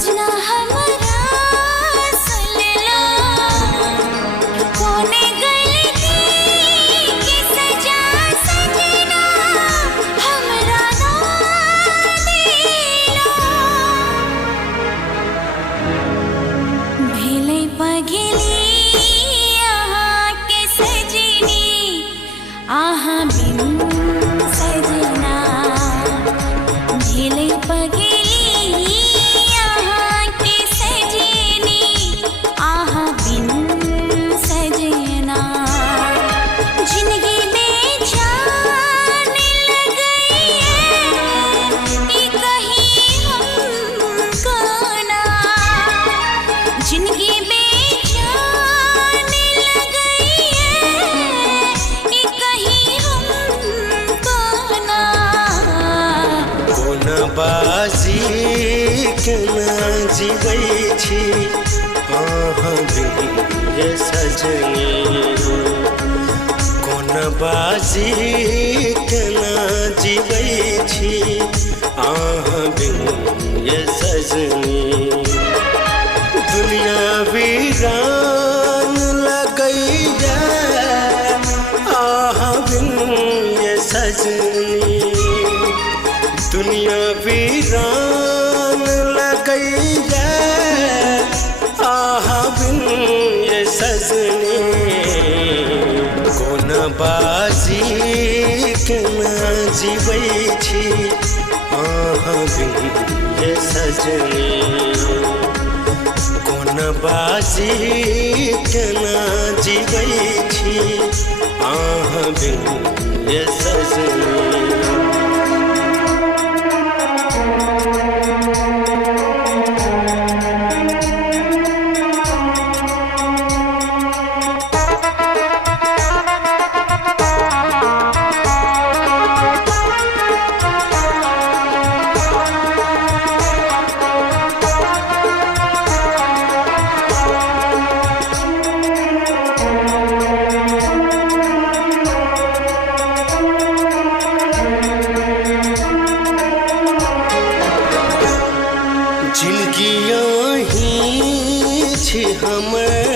सजना हमरा सुन लो, कोने गलती की सजा सजना हमरा ना दिलो। भेलै पगली अहाँ के सजनी, अहाँ बिन सजना। भेलै पगली अहाँ के सजनी, अहाँ बिन सजना। जिंदगी बेजान लग गई है, ई कहीं हमको ना। जिंदगी बेजान लग गई है, ई कहीं हमको ना। कोन बाजी केना जीवै छी अहाँ बिन ये सजनी। कोन बाजी केना जीवै छी अहाँ बिन ये सजनी। दुनिया वीरान लगैया अहाँ बिन ये सजनी। दुनिया वीरान लगैया अहाँ बिन ये सजनी। कोन बाजी केना जीवै छी अहाँ बिन ये सजनी। कोन बाजी केना जीवै छी अहाँ बिन ये सजनी। जिंदगी यहीं छी हमर,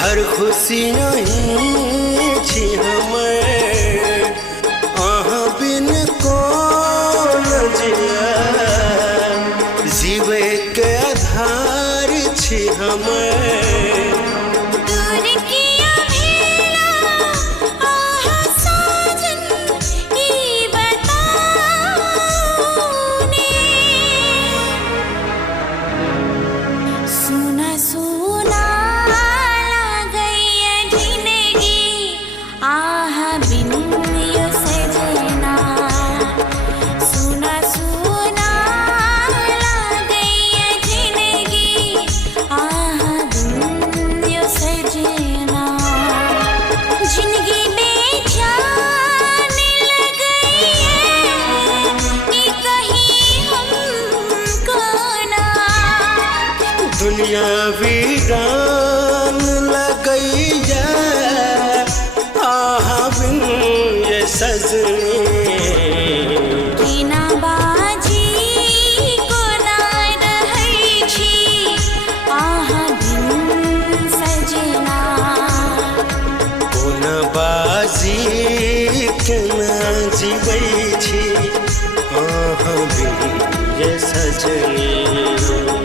हर खुशी यहीं छी हमर। अहाँ बिन कोन जिया, जीवे के आधार छी हमर। दूर किया भेला आहा साजन, ई बताओ ने। सुना सुना लागैया जिंदगी, आहा बिन यो सजना। सुना सुना लागैया जिंदगी, आहा बिन यो सजना। जिंदगी बेजान लग गई है, ई कहीं हमको ना। दुनिया वीरान लगैया अहाँ बिन ये सजनी। केना बाजी कोना रहै छी अहाँ बिन सजना। कोन बाजी केना जीवै छी अहाँ बिन ये सजनी।